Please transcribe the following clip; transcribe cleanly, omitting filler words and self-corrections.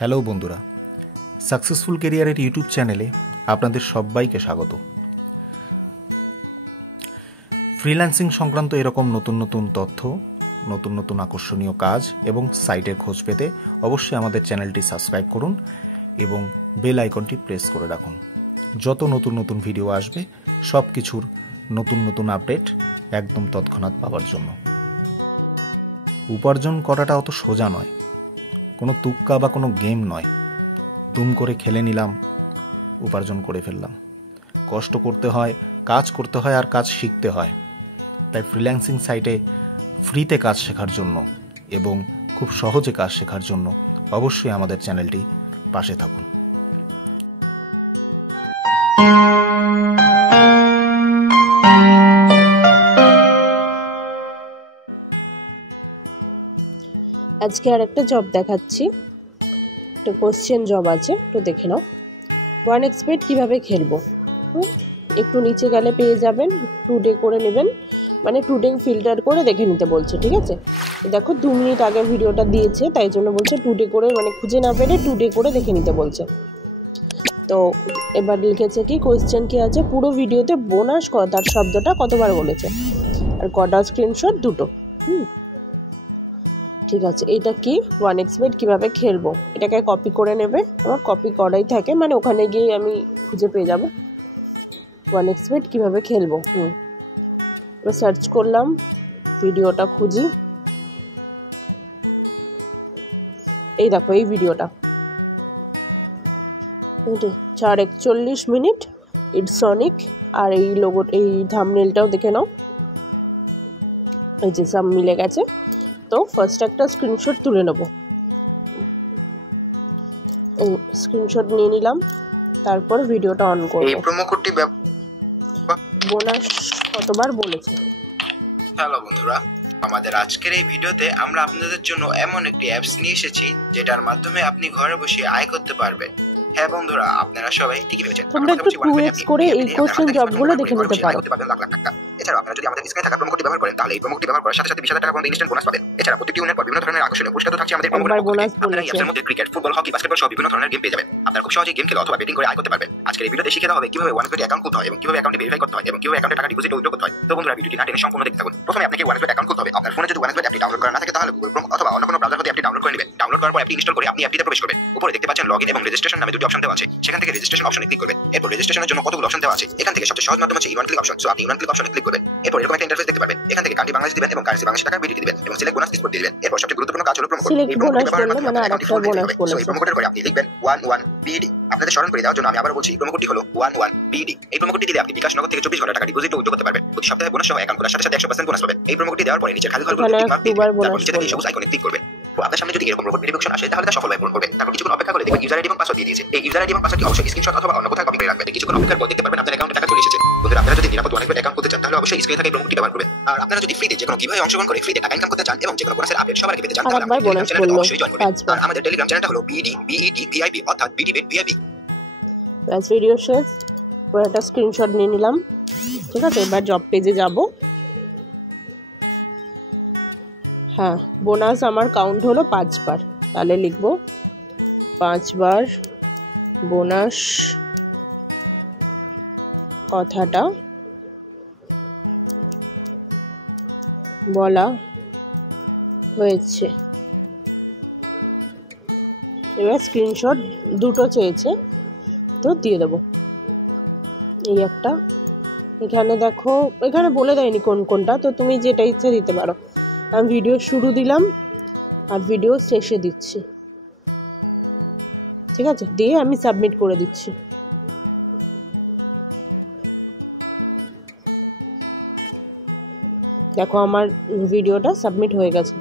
Hello বন্ধুরা, successful ক্যারিয়ারের YouTube চ্যানেলে আপনাদের সবাইকে স্বাগত। ফ্রিল্যান্সিং সংক্রান্ত এরকম নতুন নতুন তথ্য, নতুন নতুন আকর্ষণীয় কাজ এবং সাইটের খোঁজ পেতে অবশ্যই আমাদের চ্যানেলটি সাবস্ক্রাইব করুন এবং বেল আইকনটি প্রেস করে রাখুন। যত নতুন নতুন ভিডিও আসবে সব কিছুর নতুন নতুন আপডেট একদম তৎক্ষণাৎ পাওয়ার জন্য। উপার্জন করাটা অত সোজা নয়, কোনো তুক্কা বা কোনো গেম নয়। দুম করে খেলে নিলাম, উপার্জন করে ফেললাম। কষ্ট করতে হয়, কাজ করতে হয় আর কাজ শিখতে হয়। তাই ফ্রিল্যান্সিং সাইটে ফ্রিতে কাজ শেখার জন্য এবং খুব সহজে কাজ শেখার জন্য অবশ্যই আমাদের চ্যানেলটি পাশে থাকুন। আজকে আর একটা জব দেখাচ্ছি, একটা কোশ্চেন জব আছে, একটু দেখে নাও। 1xbet কিভাবে খেলবো, একটু নিচে গেলে পেয়ে যাবেন। টুডে করে নেবেন, মানে টুডে ফিল্টার করে দেখে নিতে বলছে, ঠিক আছে। দেখো 2 মিনিট আগে ভিডিওটা দিয়েছে, তাই জন্য বলছে টুডে করে, মানে খুঁজে না পেরে টুডে করে দেখে নিতে বলছে। তো এবার লিখেছে কি, কোশ্চেন কি আছে, পুরো ভিডিওতে বোনাস তার শব্দটা কতবার বলেছে আর কটা স্ক্রিনশট, দুটো। ঠিক আছে, এটা কি 1xbet কিভাবে খেলবো, এটাকে কপি করে নেবে। আমার কপি করাই থাকে, মানে ওখানে গিয়ে আমি খুঁজে পেয়ে যাব 1xbet কিভাবে খেলবো। এবার সার্চ করলাম, ভিডিওটা খুঁজি। এই দেখো এই ভিডিওটা, 4:41 মিনিট, ইটসনিক। আর এই লোগো, এই থাম্বনেলটাও দেখে নাও, এই যে সব মিলে গেছে। তো ফার্স্ট একটা স্ক্রিনশট তুলে নেব, স্ক্রিনশট নিয়ে নিলাম। তারপর ভিডিওটা অন করব। এই প্রোমো কোডটি বোনাস কতবার বলেছে। হ্যালো বন্ধুরা, আমাদের আজকের এই ভিডিওতে আমরা আপনাদের জন্য এমন একটি অ্যাপস নিয়ে এসেছি যেটার মাধ্যমে আপনি ঘরে বসে আয় করতে পারবেন। হ্যাঁ বন্ধুরা, আপনারা সবাই ঠিকই ভেবেছেন। তোমরা একটু 2x করে এই কোশ্চেন জবগুলো দেখে নিতে পারো। লাখ লাখ টাকা। এছাড়াও আপনারা যদি আমাদের স্ক্রিনে থাকা প্রোমো কোডটি ব্যবহার করেন, তাহলে এই প্রোমো কোডটি ব্যবহার করার সাথে সাথে 20,000 টাকা পর্যন্ত ইনস্ট্যান্ট বোনাস পাবেন। এছাড়া প্রতিটি ইউনিটের পর বিভিন্ন ধরনের আকর্ষণীয় পুরস্কার থাকছে আমাদের প্রোমো কোডে। আপনারা এই অ্যাপসের মধ্যে ক্রিকেট, ফুটবল, হকি, বাস্কেটবল সহ বিভিন্ন ধরনের গেম পেয়ে যাবেন। আপনারা খুব সহজেই গেম খেলে অথবা বেটিং করে আয় করতে পারবেন। আজকের এই ভিডিওতে শিখে দেওয়া হবে কিভাবে 1xbet অ্যাকাউন্ট খুলতে হয় এবং কিভাবে অ্যাকাউন্টে ভেরিফাই করতে হয় এবং কিভাবে অ্যাকাউন্টে টাকা ডিপোজিট ও উইথড্র করতে হয়। তো বন্ধুরা, ভিডিওটি না টেনে সম্পূর্ণ দেখতে থাকুন। প্রথমে আপনাকে 1xbet অ্যাকাউন্ট খুলতে হবে। আপনার ফোনে যদি 1xbet অ্যাপটি ডাউনলোড করা না থাকে, তাহলে গুগল ক্রোম অথবা অন্য কোনো ব্রাউজার হতে অ্যাপটি ডাউনলোড করে নেবেন। ডাউনলোড করার পর অ্যাপটি ইনস্টল করে আপনি অ্যাপটিতে প্রবেশ করবেন। উপরে দেখতে পাচ্ছেন লগইন এবং রেজিস্ট্রেশন নামে দুটি অপশন দেওয়া আছে। সেখান থেকে রেজিস্ট্রেশন অপশনে ক্লিক করবেন। এরপর রেজিস্ট্রেশনের জন্য কতগুলো অপশন দেওয়া আছে। এখান থেকে সবচেয়ে সহজ মাধ্যম হচ্ছে in one click option. So আপনি ইন ওয়ান ক্লিক অপশনে ক্লিক করবেন। এরপর এরকম একটা ইন্টারফেস দেখতে পাবেন। এখান থেকে কান্ট্রি বাংলাদেশ দিবেন এবং কারেন্সি বাংলাদেশ টাকা বিডিটি দিবেন এবং সিলেক্ট বোনাস এক্সপোর্ট দিবেন। এরপর সবচেয়ে গুরুত্বপূর্ণ কাজ হলো প্রোমো কোড। এই প্রোমো কোড ব্যবহারের মাধ্যমে আপনার অ্যাকাউন্টটি ফুল বোনাস বলেছে। এই প্রোমো কোডের পরে আপনি লিখবেন 11BD। আপনাদের স্মরণ করে দেওয়ার জন্য আমি আবার বলছি, প্রোমো কোডটি হলো 11BD। এই প্রোমো কোডটি দিলে আপনি বিকাশ নগদ থেকে 24 ঘন্টা টাকা ডিপোজিট ও উইথড্র করতে পারবেন। প্রতি সপ্তাহে বোনাস সহ অ্যাকাউন্ট খোলার সাথে সাথে 100% বোনাস পাবেন। এই প্রোমো কোডটি দেওয়ার পরে নিচে খালি ঘরগুলোতে টিক মার্ক দিবেন। তারপর নিচে থেকে সবুজ আইকনে ক্লিক করবেন। আপনার সামনে যদি এরকম রোবট ভেরিফিকেশন আসে, তাহলে তা সফলভাবে পূরণ করবেন। তারপর কিছুক্ষণ অপেক্ষা করে দেখবেন ইউজার আইডি এবং পাসওয়ার্ড দিয়ে দিয়েছে। এই ইউজার আইডি এবং পাসওয়ার্ডটি অবশ্যই স্ক্রিনশট অথবা অন্য কোথাও কপি করে রাখবেন। কিছুক্ষণ অপেক্ষার পর দেখতে পারবেন আপনার অ্যাকাউন্টে টাকা চলে এসেছে। বন্ধুরা, আপনারা যদি নিরাপদ 1xbet অ্যাকাউন্ট করতে চান, তাহলে অবশ্যই স্ক্রিনে থাকা এই প্রোমো কোডটি ব্যবহার করবেন। আর আপনারা যদি ফ্রিতে যেকোনো কিভাবে অংশগ্রহণ করে ফ্রিতে টাকা ইনকাম করতে চান এবং যেকোনো বোনাসের আপডেট সবার আগে পেতে চান, তাহলে আমাদের টেলিগ্রাম চ্যানেলে অবশ্যই জয়েন করবেন। আর আমাদের টেলিগ্রাম চ্যানেলটা হলো BED অর্থাৎ BDBet VIP। ব্যাস, ভিডিও শেষ। পরে একটা স্ক্রিনশট নিয়ে নিলাম, ঠিক আছে। এবার জব পেজে যাব। হ্যাঁ, বোনাস আমার কাউন্ট হলো 5 বার, তাহলে লিখবো 5 বার বোনাস কথাটা বলা হয়েছে। এবার স্ক্রিনশট দুটো চেয়েছে, তো দিয়ে দেবো। এই একটা, এখানে দেখো, এখানে বলে দেয়নি কোন কোনটা, তো তুমি যেটা ইচ্ছে দিতে পারো। আমি ভিডিও শুরু দিলাম আর ভিডিও শেষে দিচ্ছি, ঠিক আছে। দিয়ে আমি সাবমিট করে দিচ্ছি। দেখো আমার ভিডিওটা সাবমিট হয়ে গেছে।